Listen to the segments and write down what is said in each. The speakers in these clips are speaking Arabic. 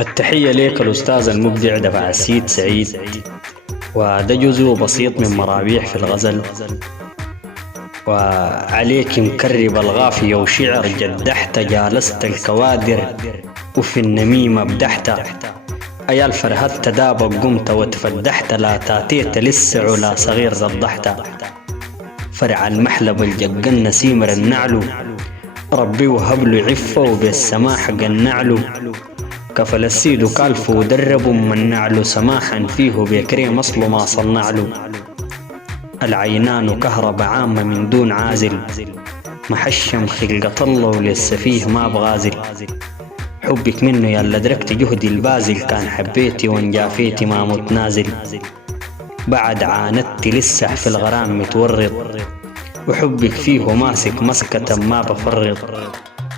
التحية ليك الأستاذ المبدع دفع السيد سعيد، وده جزء بسيط من مرابيح في الغزل. وعليك مكرب الغافية وشعر جدحت، جالست الكوادر وفي النميمة بدحت، أيال فرهدت دابك قمت وتفدحت، لا تاتيت لسه علا صغير زضحت، فرع المحلب الجقن نسيمر النعلو، ربي وهبلو عفة وبالسماح قنعلو، كفل السيد كالف ودرب من نعلو، سماحا فيه بكريم أصله ما صنعلو، العينان كهرب عامة من دون عازل، محشم خلقة الله ولسه فيه ما بغازل، حبك منه يلا دركت جهدي البازل، كان حبيتي وانجافيتي ما متنازل، بعد عاندت لسه في الغرام متورط، وحبك فيه ماسك مسكة ما بفرط،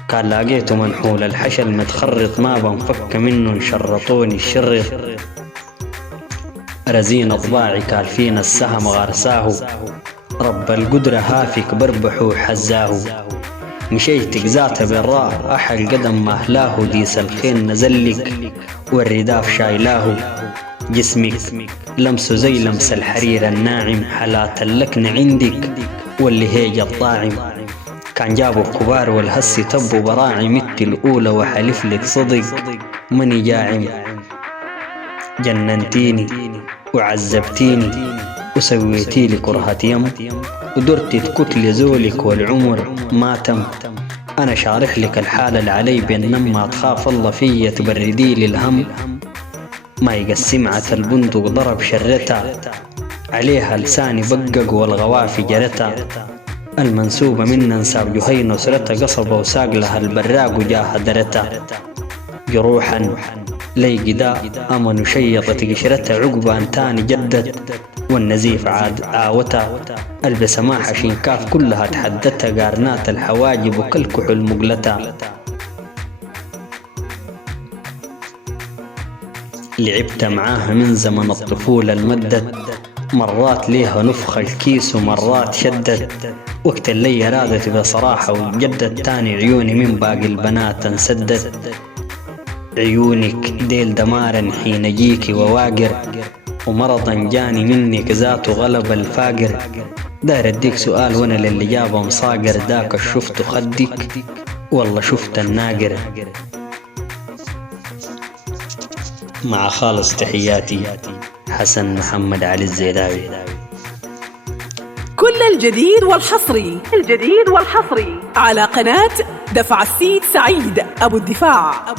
كان لاقيته منحول الحشل متخرط، ما بنفك منه انشرطوني الشرط، رزين طباعي كالفين السهم غارساه، رب القدرة هافك بربحو حزاه، مشيتك ذات بالراء أحل قدم مهلاه، ديس الخين نزلك والرداف شايلاه، جسمك لمسه زي لمس الحرير الناعم، حالات اللكن عندك واللي هيج الطاعم، كان جابوا الكبار والهسي تبوا براعم، الت الأولى وحلف لك صدق مني جاعم، جننتيني وعذبتيني وسويتيلي كرهة يم، ودرتي تكتلي زولك والعمر ما تم، أنا شارح لك الحالة العلي بينما ما تخاف الله فيا تبرديلي الهم، ما يقسمعة البندق ضرب شرتها، عليها لساني بقق والغوافي جرتها، المنسوبة من انساب جهي نصرتها، قصبة وساق لها البراق وجاهدرتها، جروحا لي قداء أمن شيطت قشرتها، عقبان تاني جدت والنزيف عاد عاوتها، البسماحة شينكاف كلها تحدتها، قارنات الحواجب وكالكحل مقلتها، لعبت معاها من زمن الطفولة المدت، مرات ليها نفخ الكيس ومرات شدت، وقت اللي رادت بصراحة وجدت، تاني عيوني من باقي البنات انسدت، عيونك ديل دمارا حين جيكي وواقر، ومرضا جاني منك ذاته غلب الفاقر، داير اديك سؤال وانا للي جابه مصاقر، داك شفت خدك والله شفت الناقر، مع خالص تحياتي حسن محمد علي الزيداوي. كل الجديد والحصري على قناة دفع السيد سعيد أبو الدفاع.